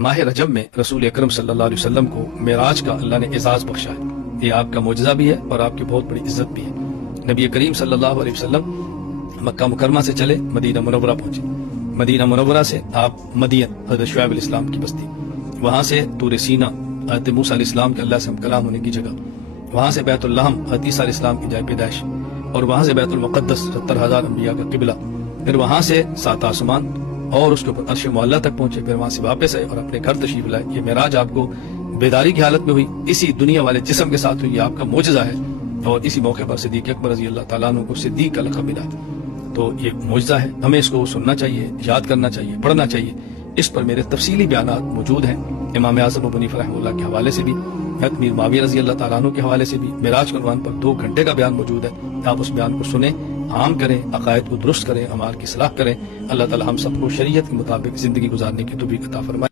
माह रजब में रसूल अकरम सल्लल्लाहु अलैहि वसल्लम को मेराज का अल्लाह ने एजाज बख्शा है। ये आपका मोजज़ा भी है और आपकी बहुत बड़ी इज्जत भी है। नबी करीम सल्लल्लाहु अलैहि वसल्लम मक्का मुकरमा से चले मदीना मुनव्वरा पहुंचे। मदीना मुनव्वरा से आप मदीन हज़रत शुएब अलैहिस्सलाम की बस्ती, वहां से तूर सीना हज़रत मूसा अलैहिस्सलाम के अल्लाह से कलाम होने की जगह, वहां से बैतुल लहम हज़रत ईसा अलैहिस्सलाम की जाए पैदाइश, और वहां से बैतुल मुक़द्दस 70,000 अंबिया का किबला, फिर वहां से 7 आसमान और उसके ऊपर अर्श मुअल्ला तक पहुंचे, फिर वहां से वापस आए और अपने घर तशरीफ लाए। ये मेराज आपको बेदारी की हालत में हुई, इसी दुनिया वाले जिस्म के साथ हुई। ये आपका मोजज़ा है और इसी मौके पर सिद्दीक़ अकबर रज़ी अल्लाह ताला अन्हु को सिद्दीक़ का लक़ब मिला। तो ये मोजज़ा है, हमें इसको सुनना चाहिए, याद करना चाहिए, पढ़ना चाहिए। इस पर मेरे तफसीली बयानात मौजूद हैं इमाम आज़म अबू हनीफ़ा रहमतुल्लाह के हवाले से भी, हज़रत मीर मुआविया रज़ी अल्लाह ताला अन्हु के हवाले से भी। मेराज के उन्वान पर 2 घंटे का बयान मौजूद है। आप उस बयान को सुने, आम करें, अकायद को दुरुस्त करें, अमाल की सलाह करें। अल्लाह ताला हम सबको शरीयत के मुताबिक जिंदगी गुजारने की तौफीक अता फरमाए।